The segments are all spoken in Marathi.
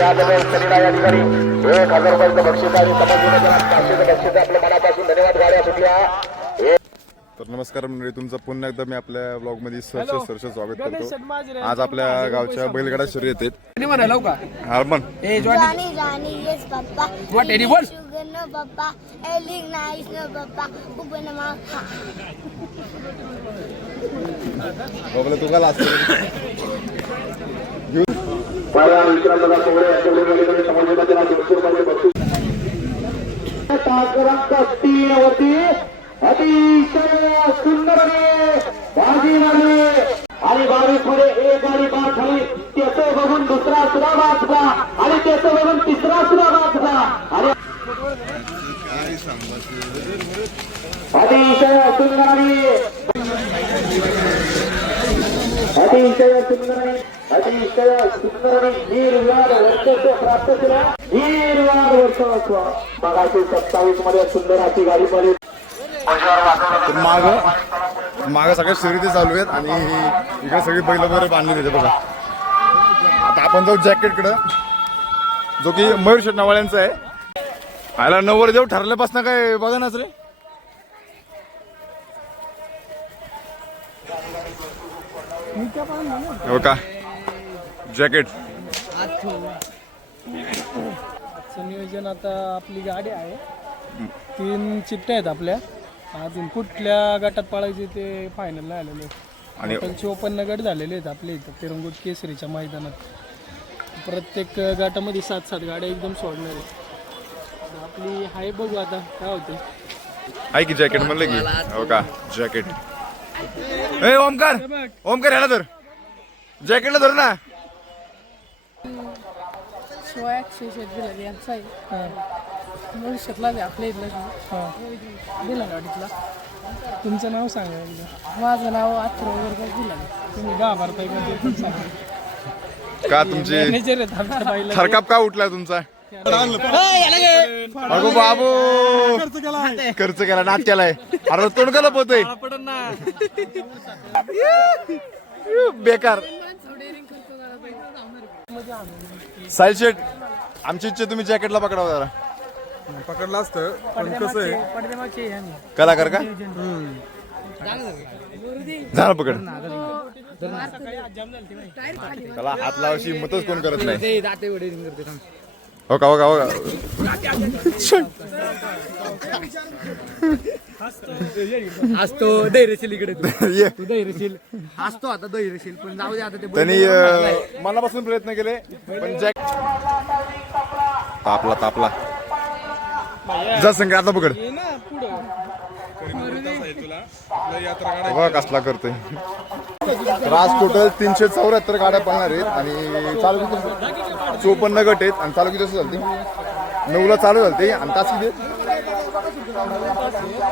त्याबद्दल शरीरा या ठिकाणी 1000 रुपयाचं बक्षीस आहे. समजून 500चं बक्षीस आहे. आपल्या मनापासून धन्यवाद. गाड्या सुटल्या. तर नमस्कार मंडळी, तुमचं पुन्हा एकदा मी आपल्या ब्लॉग मध्ये सहर्ष स्वागत करतो. आज आपल्या गावच्या बैलगाडा शर्यत आहेत. हार्मन Johnny, Johnny, yes, Papa. What, anyone? Sugar, no, Papa. Elling, nice, no, Papa. Open them up. बाबा तू काय लास्ट अतिशय सुंदरपणे बाजी मारली आणि बावीसमध्ये एक गाडी बाद झाली. त्याचं बघून दुसरा सुद्धा वाचला आणि त्याचं बघून तिसरा सुद्धा वाचला आणि अतिशय सुंदर निर्वाद वर्चस्व प्राप्त केला. निर्वाद वर्चस्व मगाशी 27 मध्ये सुंदर अशी गाडी पडली. माग सगळ्या शर्यती चालू आहेत आणि इकडे सगळी बैल वगैरे बांधली त्याचे बघा. आता आपण जाऊ जॅकेट कडे, जो की मयूर शेट नावाळ्यांचा आहे. आयला नव्वद जेव्हा ठरल्यापासून काय बघा नाच रे. हो का जॅकेट नियोजन. आता आपली गाडी आहे, 3 चिठ्ठ्या आहेत आपल्या. अजून कुठल्या गटात पळायचे ते फायनलला आलेले आणि 54 गट झालेले आहेत आपल्या इथं पिरंगुट केसरीच्या मैदानात. प्रत्येक गटामध्ये 7-7 गाड्या एकदम सोडणार आहेत. आपली हाय बघू आता काय होते. आहे की जॅकेट म्हणलं की. हो का जॅकेट. ए ओमकार, ओमकार ह्याला धर, जॅकेटला धर ना. तुमचं नाव सांगा एकदा. माझं नाव अथर्व दिला. तुम्ही गाभारताय का तुमची मॅनेजर आहेत आमच्या बाईला. थरकाप का उठलाय तुमचा. अगो बाबू खर्च केला, नाच केलाय. अरे तोंड का लपवतोय बेकार. साहिल शेट, आमची इच्छा तुम्ही जॅकेटला पकडावं जरा. पकडलं असतं पण कसं आहे, पडद्यामागचे आहे आम्ही. कलाकार का झालं पकड. त्याला हात लावायची हिंमतच कोण करत नाही. हो का हो का हो का. असतो धैर्यशील इकडे. ये. तू धैर्यशील असतो आता, धैर्यशील पण जाऊ दे आता. ते त्यांनी मनापासून प्रयत्न केले पण जॅक तापला तापला. जा संग आता पकड. बघा कसला करतोय. आज टोटल 374 गाड्या पळणार आहेत आणि चालू किती 54 गट आहेत. आणि चालू किती चालते 9ला चालू झालते. आणि तास किती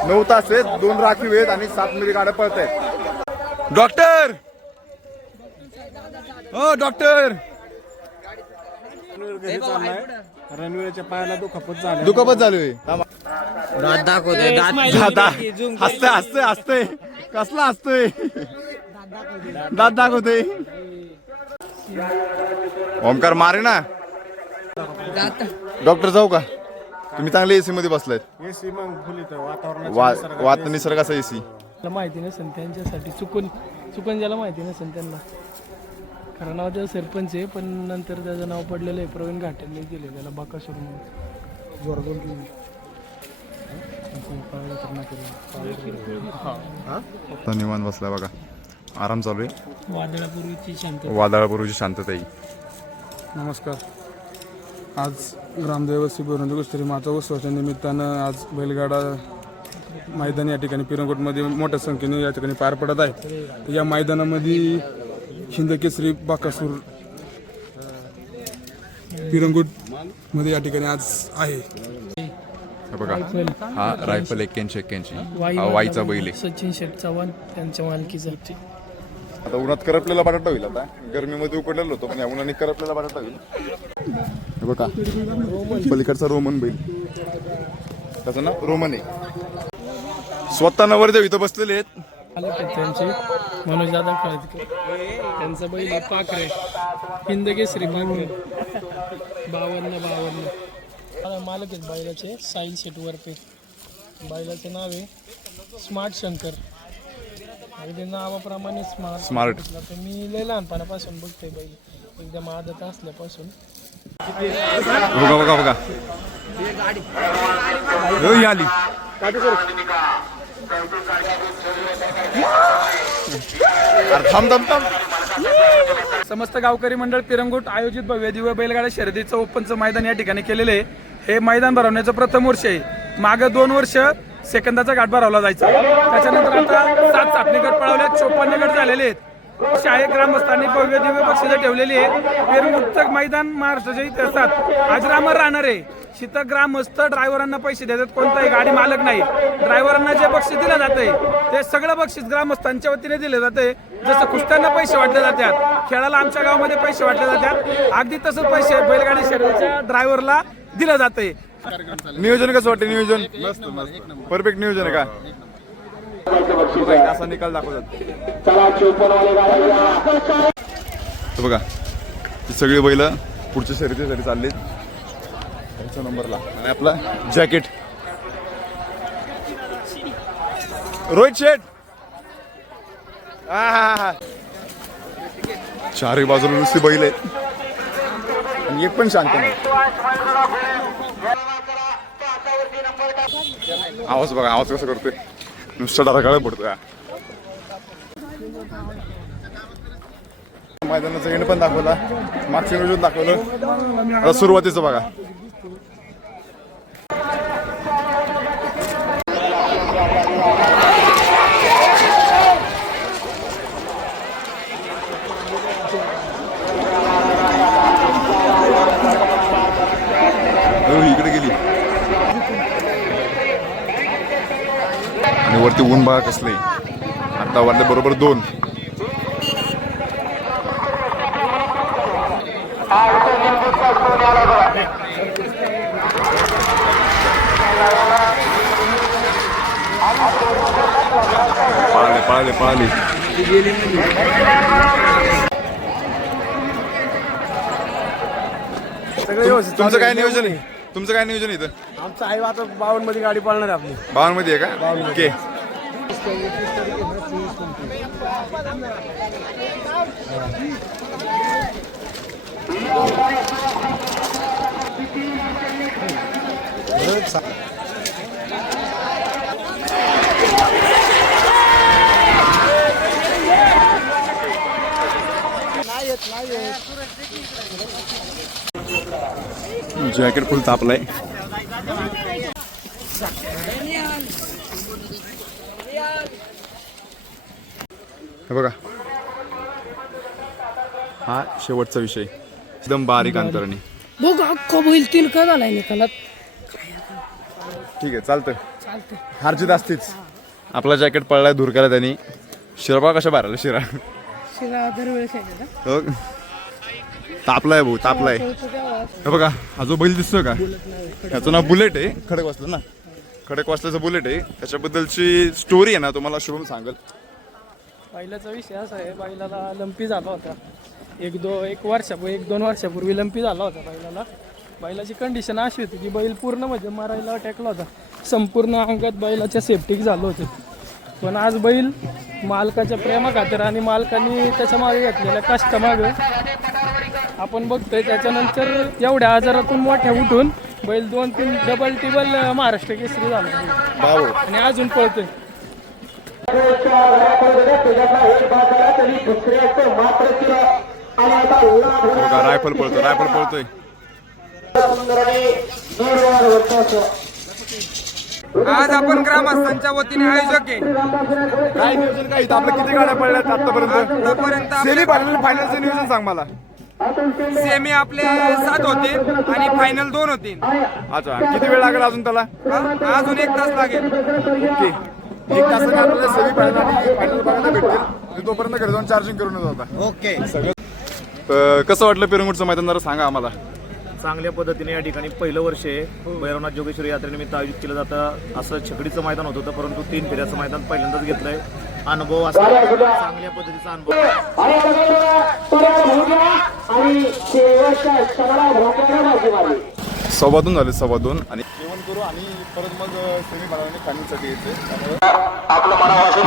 9 तास आहेत. 2 राखीव आहेत आणि 7 मध्ये गाड्या पळत आहेत. डॉक्टर हो डॉक्टर. रणवीरच्या पायाला दुखापत झाली. दुखापत चालू आहे. हसतय हसतय हसतय. कसला हसतोय. दात दाखवतोय. ओमकार मारे ना. डॉक्टर जाऊ का. तुम्ही चांगले एसी मध्ये बसलायत. एसी मग फुलीत वात निसर्गाचा एसी. माहिती नसेल त्यांच्यासाठी चुकून ज्याला माहिती नसेल त्यांना. खरं नाव त्याचं सरपंच आहे, पण नंतर त्याचं नाव पडलेलं आहे प्रवीण घाटेंनी दिले त्याला बाकासूर म्हणून. निवांत बसलाय बघा, आराम चालू आहे. वादळापूर्वीची शांतता आहे. नमस्कार. आज ग्रामदेव श्री कुस्ती माता उत्सवाच्या निमित्तानं आज बैलगाडा मैदान या ठिकाणी पिरंगुटमध्ये मोठ्या संख्येने या ठिकाणी पार पडत आहे. या मैदानामध्ये हिंदकेसरी बाकासूर पिरंगुट मध्ये या ठिकाणी आज आहे. बघा हा रायफल 81 वाईचा बैल आहे. सचिन शेठ चव्हाण त्यांच्या मालकीचा. आता उन्हात करपलेला बटाटा होईल. आता गरमीमध्ये उकडलेला होतो पण या उन्हाने करपलेला बटाटा होईल. बघा पलीकडचा रोमन बैल, त्याचं नाव रोमन आहे. स्वतः नवरदेव इथं बसलेले आहेत. त्यांचे मनोज दादा खळदकर त्यांचा बैल पाखरे हिंदकेसरी पाखरे. 52 मालक आहेत बैलाचे साईल शेट वरपे. बैलाचं नाव आहे स्मार्ट शंकर. अगदी नावाप्रमाणे स्मार्ट. तर मी लय लहानपणापासून बघतोय बैल, एकदम आदत असल्यापासून. बघा ही आली. थांब. समस्त गावकरी मंडळ पिरंगुट आयोजित भव्य दिव्य बैलगाडा शर्यतीचं ओपनचं मैदान या ठिकाणी केलेलं आहे. हे मैदान भरवण्याचं प्रथम वर्ष आहे. मागं 2 वर्ष सेकंदाचा घाट भरवला जायचा. त्याच्यानंतर आता 7 सापणी गट पळवले, 54 गट झालेले आहेत. शाळे ग्रामस्थांनी भव्य दिव्य बक्षिसं ठेवलेली आहे. पिरंगुटचं मैदान महाराष्ट्राच्या इतिहासात अजरामर राहणार आहे. शितं ग्रामस्थ ड्रायव्हरांना पैसे देतात, कोणताही गाडी मालक नाही. ड्रायव्हरांना जे बक्षीस दिलं जातंय ते सगळं बक्षीस ग्रामस्थांच्या वतीने दिले जाते. जसं कुस्त्यांना पैसे वाटले जातात, खेळाला आमच्या गावामध्ये पैसे वाटले जातात, अगदी तसंच पैसे बैलगाडी शर्यतीच्या ड्रायव्हरला दिलं जाते. नियोजन कसं वाटतं? नियोजन मस्त परफेक्ट नियोजन आहे का? असा निकाल दाखवतात. बघा ही सगळी बैल पुढच्या शर्यतीसाठी चाललीत. त्यांच्या नंबरला आणि आपला जॅकेट रोहित शेठ. चारही बाजूला नुसती बैल आहेत आणि एक पण शांत नाही. आवाज बघा, आवाज कसा करतोय, नुसता डरकाळा पडतोय. मैदानाचा एंड पण दाखवला, मागचं नियोजन दाखवलं. आता सुरुवातीचं बघा. इकडे गेली आणि वरती ऊन बघा कसले. आता वाटले बरोबर 2. पळाले. तुमचं काय नियोजन आहे? इथं? आमचं आहे आता 52 मध्ये गाडी पाळणार आहे आपली. 52 मध्ये आहे का? ओके. जॅकेट फुल तापलाय. हे बघा हा शेवटचा विषय, एकदम बारीक अंतराने. बघ अख्खा बैल 3 का झालाय निकालात. ठीक आहे, चालतंय. हारजीत असतीच. आपला जॅकेट पडलाय धुरकाला त्यांनी. शिरपा कशा बाहेर आला? शिरा दरवेळेस तापलाय भाऊ, तापलाय. हे बघा हा जो बैल दिसतोय का, ह्याचं नाव बुलेट आहे. खडकवासला ना, खडकवासल्याचं बुलेट आहे. त्याच्याबद्दलची स्टोरी आहे ना तुम्हाला शुभम सांगल. बैलाचा विषय असा आहे, बैलाला लंपी झाला होता. 1-2 वर्षापूर्वी लंपी झाला होता बैलाला. बैलाची कंडिशन अशी होती की बैल पूर्ण म्हणजे मारायला टेकला होता. संपूर्ण अंगात बैलाच्या सेफ्टिक झालं होतं. पण आज बैल मालकाच्या प्रेमाखातर आणि मालकाने त्याच्या मागे घेतलेल्या कष्टामागे आपण बघतोय. त्याच्यानंतर एवढ्या आजारातून मोठ्या उठून बैल 2-3 डबल टिबल महाराष्ट्र केसरी झाला आणि अजून पळतोय. रायफल पळतोय. आज आपण ग्रामस्थांच्या वतीने आयोजक आहे. काय नियोजन काय? आपल्या किती गाड्या पडल्यात आतापर्यंत? सेमी फायनलचं नियोजन सांग मला. सेमी आपले 7 होते आणि फायनल 2 होते. अच्छा, किती वेळ लागेल अजून त्याला? अजून 1 तास लागेल. ओके, 1 तासाने आपल्याला सेमी फायनल आणि फायनल बघायला भेटतील. तोपर्यंत घरी जाऊन चार्जिंग करून येतो आता. ओके. कसं वाटलं पिरंगुटचं मैदान जरा सांगा आम्हाला. चांगल्या पद्धतीने या ठिकाणी पहिलं वर्ष आहे भैरवनाथ जोगेश्वरी यात्रेनिमित्त आयोजित केलं जातं. असं छकडीचं मैदान होत होतं, परंतु 3 फेऱ्याचं मैदान पहिल्यांदाच घेतलंय. अनुभव असा चांगल्या पद्धतीचा अनुभव. आणि शेवटच्या क्षणाला भोक्याने बाजी मारली. 2:15 झाले 2:15 आणि जेवण करू आणि परत मग सेमी फायनल फायनलसाठी यायचे.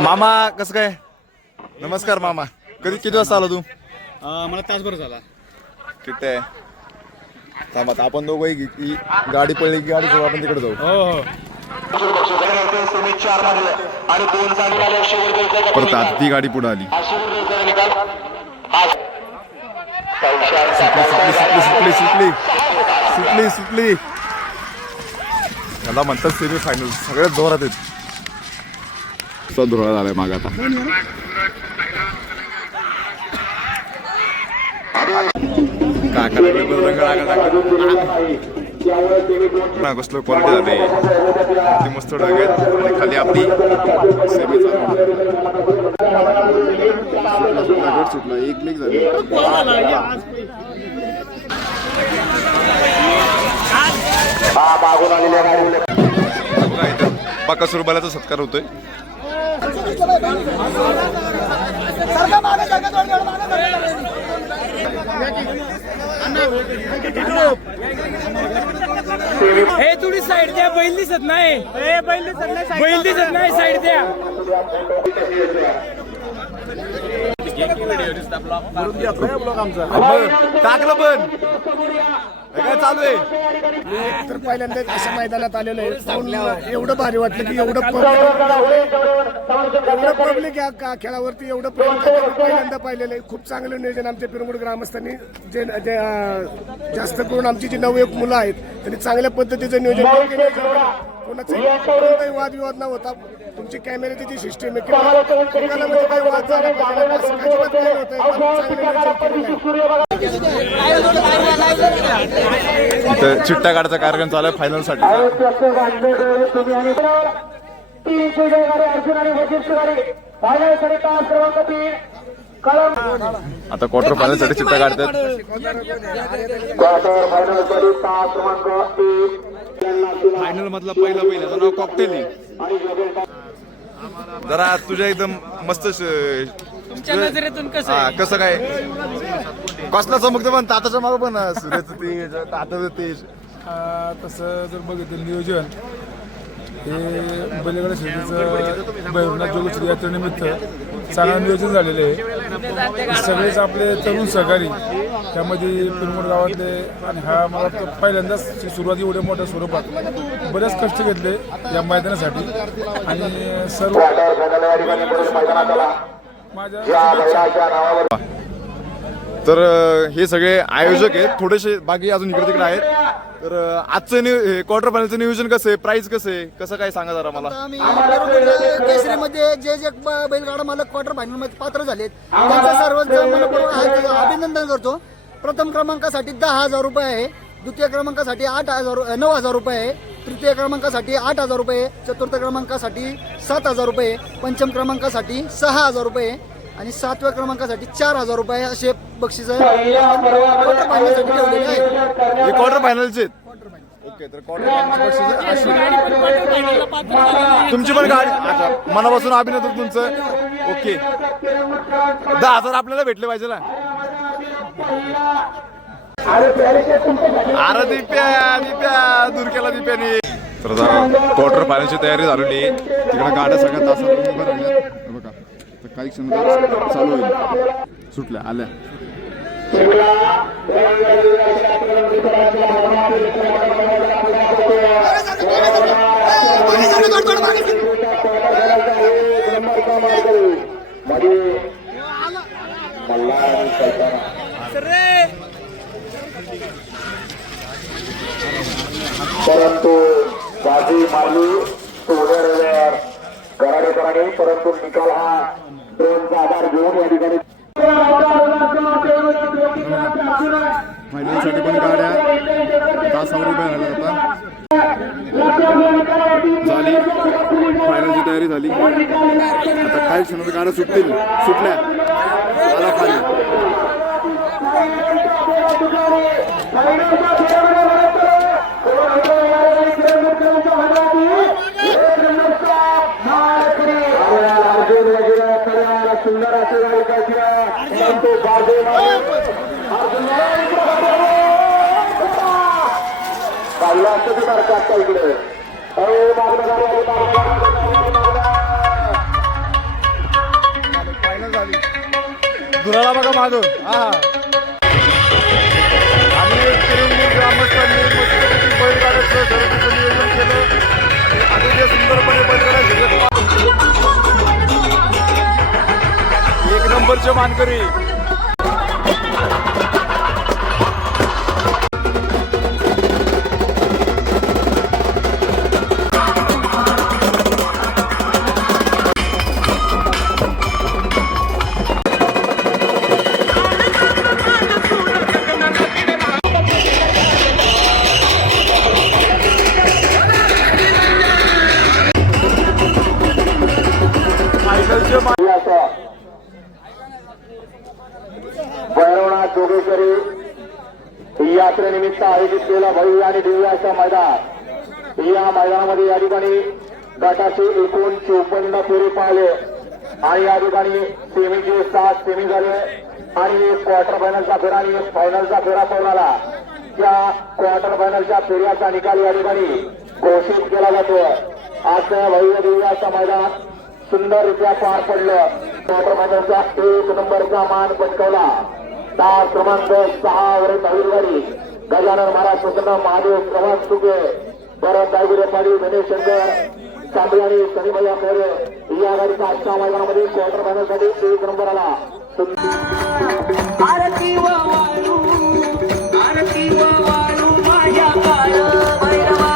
मामा कसं काय? नमस्कार मामा. किती वाजता आला तू? मला तासभर झाला. किती आहे? थांबा आपण दोघंही की गाडी पडली की गाडी सोडू, आपण तिकडे जाऊ. हो. परत आता ती गाडी पुढे आली. सुटली याला म्हणतात सेमी फायनल. सगळ्यात जोरात आहेत. धुळा झालाय माग आता. कसलं क्वालिटी झाली ती मस्त डाग आहेत आणि खाली आपली सेमी सुटला एक लीक झाली. बाकासूर बैलाचा सत्कार होतोय. हे थोडी साईड द्या, बैल दिसत नाही. बैल दिसत नाही, साईड द्या. टाकलं पण काय चालू आहे? तर पहिल्यांदा अशा मैदानात आलेलो आहे. एवढं भारी वाटलं की एवढं पब्लिक या खेळावरती एवढं प्रेम पहिल्यांदा पाहिलेलं आहे. खूप चांगलं नियोजन आमच्या पिरमुड ग्रामस्थांनी जे जास्त करून आमची जी नवयुवक मुलं आहेत त्यांनी चांगल्या पद्धतीचं नियोजन केलं. कोणाचाही वादविवाद न होता तुमची कॅमेऱ्याची जी सिस्टीम आहे किंवा काही वाद झाला चिट्टा काढायचा कार्यक्रम चालू आहे फायनल साठी. आता क्वार्टर फायनल साठी चिट्टा काढतात. फायनल मधला पहिला बैल त्याचं नाव कॉकटेल आहे. जरा तुझ्या एकदम मस्त तुमच्या नजरेतून कसं काय कसला चमकतं पण ताताच्या मागं पण सूर्याचं तेज ताताचं तेज. तसं जर बघितलं नियोजन हे बैलगाडा शर्यतीचं भैरवनाथ जोगेश्वरी यात्रेनिमित्त चांगलं नियोजन झालेलं आहे. सगळेच आपले तरुण सहकारी त्यामध्ये पिरमुड गावातले आणि हा मला पहिल्यांदाच सुरुवात एवढ्या मोठ्या स्वरूपात बरेच कष्ट घेतले या मैदानासाठी आणि सर्व माझ्या. तर हे सगळे आयोजक आहेत. थोडेसे बाकी अजून इकडे तिकडे आहेत. तर आजचं क्वार्टर फायनलचं नियोजन कसं आहे? प्राइस कसं आहे? कसं काय सांगा जरा मला. केसरीमध्ये जे बैलगाडा मालक क्वार्टर फायनल मध्ये पात्र झालेत त्यांचं सर्व अभिनंदन करतो. प्रथम क्रमांकासाठी 10,000 रुपये आहे. द्वितीय क्रमांकासाठी 9,000 रुपये आहे. तृतीय क्रमांकासाठी 8,000 रुपये. चतुर्थ क्रमांकासाठी 7,000 रुपये. पंचम क्रमांकासाठी 6,000 रुपये आणि 7व्या क्रमांकासाठी 4,000 रुपये असे बक्षीस क्वार्टर फायनलसाठी ठेवलेले आहे. हे क्वार्टर फायनलचे ओके. तर क्वार्टर तुमची पण गाडी. अच्छा, मनापासून अभिनंदन तुमचं. ओके, 10,000 आपल्याला भेटले पाहिजे ना. अरे दिप्या दूर केला दिप्याने. तर क्वार्टर फायनलची तयारी झालेली. तिकडे गाड्या सगळ्या तासात उभ्या राहिल्या बघा. तर काही क्षण चालू होईल. सुटल्या आल्या. परंतु बाजी मारली सोडर कराडे परंतु निकाल हा ड्रोनचा आधार घेऊन या ठिकाणी फायनलसाठी पण गाड्या तासावर उभ्या राहिल्या. आता झाली फायनलची तयारी झाली. आता काही क्षणात गाड्या सुटल्या आला खाली. सुंदर असे परंतु काढला असतं ते मार्ग आता इकडे धुराला बघा मागं हा आणि तिरुंगूर ग्रामस्थांनी मस्तपैकी बैलगाड्याचं शर्यतीचं नियोजन केलं आणि अतिशय सुंदरपणे बैलगाड्या शर्यत एक नंबरचे मानकरी भैरवनाथ जोगेश्वरी यात्रेनिमित्त आयोजित केलेला भव्य आणि दिव्य असं मैदान या मैदानामध्ये या ठिकाणी गटाचे एकूण 54 फेरे पाहिले आणि या ठिकाणी सेमीचे 7 सेमी झाले आणि क्वार्टर फायनलचा फेरा आणि फायनलचा फेरा पडला त्या क्वार्टर फायनलच्या फेऱ्याचा निकाल या ठिकाणी घोषित केला जातो असं भव्य दिव्य असं मैदान सुंदररित्या पार पडलं क्वार्टर फायनलचा 1 नंबरचा मान पटकावला तास क्रमांक 6 वर धावीरवाडी गजानन महाराज प्रसन्न महादेव प्रभात सुके परत दायगुरे पाडी गणेश शंकर चांबळे आणि सनीभैया खैरे या गाडीचा आजच्या मैदानामध्ये क्वार्टर फायनल साठी 1 नंबर आला आरती वाळू माझ्या काळ भैरवा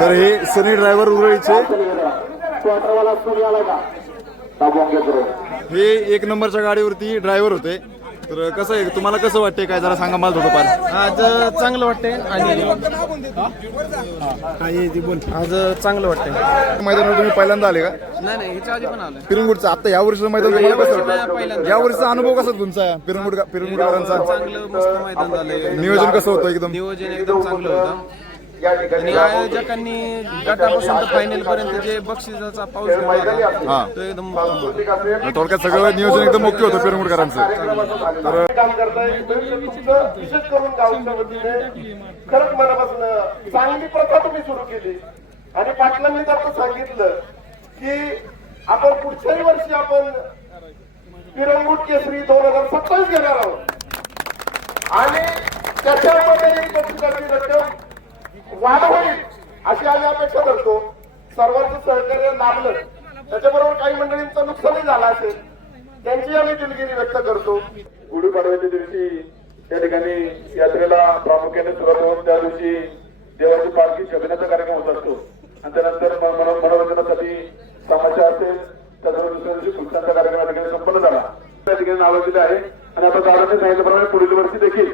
तर हे सनी ड्रायव्हर उरळीचे क्वार्टरवाला सुरू आला का दाबून घेतो हे 1 नंबरच्या गाडीवरती ड्रायव्हर होते तर कसं आहे तुम्हाला कसं वाटतंय काय जरा सांगा मला थोडंफार आज चांगलं वाटतंय आणि आज चांगलं वाटतंय मैदानावर तुम्ही पहिल्यांदा आले का नाही ह्याच्या आधी पण आलं पिरंगुटचं आता या वर्षीचं मैदान तुम्हाला कसं वाटतं या वर्षीचा अनुभव कसा तुमचा पिरंगुटकरांचा चांगलं मस्त मैदान झालंय नियोजन कसं होतं एकदम नियोजन एकदम चांगलं होतं आणि आयोजकांनी गटापासून तर फायनल पर्यंत जे बक्षिसाचा पाऊस घेतला हा तो एकदम उत्तम. थोडक्यात सगळं नियोजन एकदम ओके होतं पिरंगुटकरांचं तर काम करताय विशेष करून गावच्या वतीने खरंच मनापासून चांगली प्रथा तुम्ही सुरू केली आणि पाटलांनी तर सांगितलं की आपण पुढच्याही वर्षी आपण पिरंगुट केसरी 2027 घेणार आहोत आणि त्याच्यामध्ये बक्षिसाची रक्कम वाढ होईल अशी आम्ही अपेक्षा करतो सर्वांचं सहकार्य लाभलं त्याच्याबरोबर काही मंडळींचं नुकसानही झालं असेल त्यांची आम्ही दिलगिरी व्यक्त करतो गुढीपाडव्याच्या दिवशी त्या ठिकाणी यात्रेला प्रामुख्याने सुरुवात होऊन त्या दिवशी देवाची पालखी शोभण्याचा कार्यक्रम होत असतो आणि त्यानंतर मनोरंजनासाठी तमाशा असेल त्याच्यावर दुसऱ्या दिवशी पुस्तकांचा कार्यक्रम या ठिकाणी संपन्न झाला त्या ठिकाणी नाव दिले आहे आणि आता दादांनी सांगितल्याप्रमाणे पुढील वर्षी देखील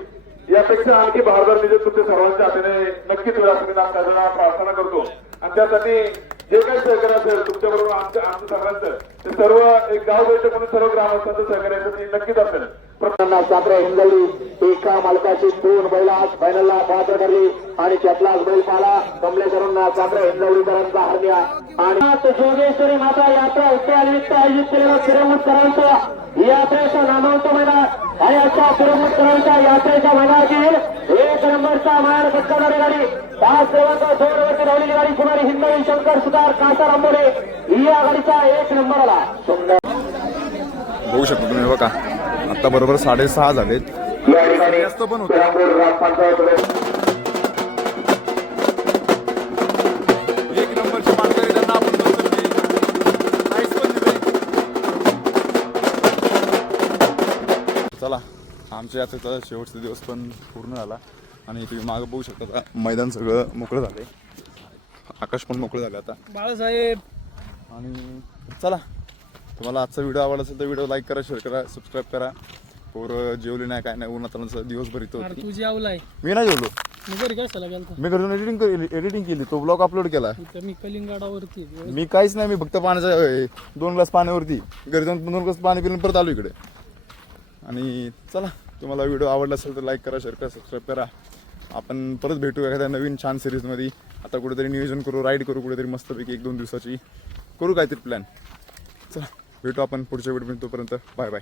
यापेक्षा आणखी बहादर नियोजन तुमच्या सर्वांच्या हाताने नक्कीच होईल असं मी प्रार्थना करतो आणि त्यासाठी जे काही सहकार्य असेल तुमच्याबरोबर आमचं सर्वांचं ते सर्व एक गाव बैठक म्हणून सर्व ग्रामस्थांचं सहकार्य नक्कीच असेल चात्रा हिंगवली एका मालकाची 2 बैल आज फायनलला पात्र ठरली आणि त्यातलाच बैल पाला कमलेकरांना चात्रा हिंगवलीकरांचा हरण्या आणि जोगेश्वरी माता यात्रा उत्सवानिमित्त आयोजित केलेला पिरंगुटकरांचा यात्रेचा नामांक मैदान आणि अशा पिरंगुटकरांच्या यात्रेच्या मैदानातील 1 नंबरचा मान पटकावणारी गाडी 5 क्रमांक 2 वरती धावलेली गाडी कुमारी हिंगवली शंकर सुतार कासार आंबोडे या गाडीचा 1 नंबर आला बघू शकता तुम्ही बघा आता बरोबर 6:30 झालेत जास्त पण होतं एक नंबरची मानकरी त्यांना आपण म्हणतो की नाईस पण दिले. चला आमच्या यात्रेचा शेवटचा दिवस पण पूर्ण झाला आणि तुम्ही मागं बघू शकता मैदान सगळं मोकळं झालंय आकाश पण मोकळं झालं आता बाळासाहेब आणि चला तुम्हाला आजचा व्हिडिओ आवडला असेल तर व्हिडिओ लाईक करा शेअर करा सबस्क्राईब करा पोरं जेवले नाही काय नाही उन्हातानाचा दिवसभर इथं अरे होती. तू जेवलाय मी नाही जेवलो, मी घरी कशाला गेलता मी घरून एडिटिंग केली, तो ब्लॉग अपलोड केला. इथं मी कलिंगडावरती आहे. मी काहीच नाही, मी फक्त पाण्याचा 2 ग्लास पाण्यावरती घरी जाऊन 2 ग्लास पाणी पिऊन परत आलो इकडे. आणि चला, तुम्हाला व्हिडिओ आवडला असेल तर लाईक करा, शेअर करा, सबस्क्राईब करा. आपण परत भेटू एखाद्या नवीन छान सिरीजमध्ये. आता कुठेतरी नियोजन करू, राईड करू कुठेतरी मस्तपैकी 1-2 दिवसाची करू काहीतरी प्लॅन. चला भेटू आपण पुढच्या व्हिडिओ. तोपर्यंत बाय बाय.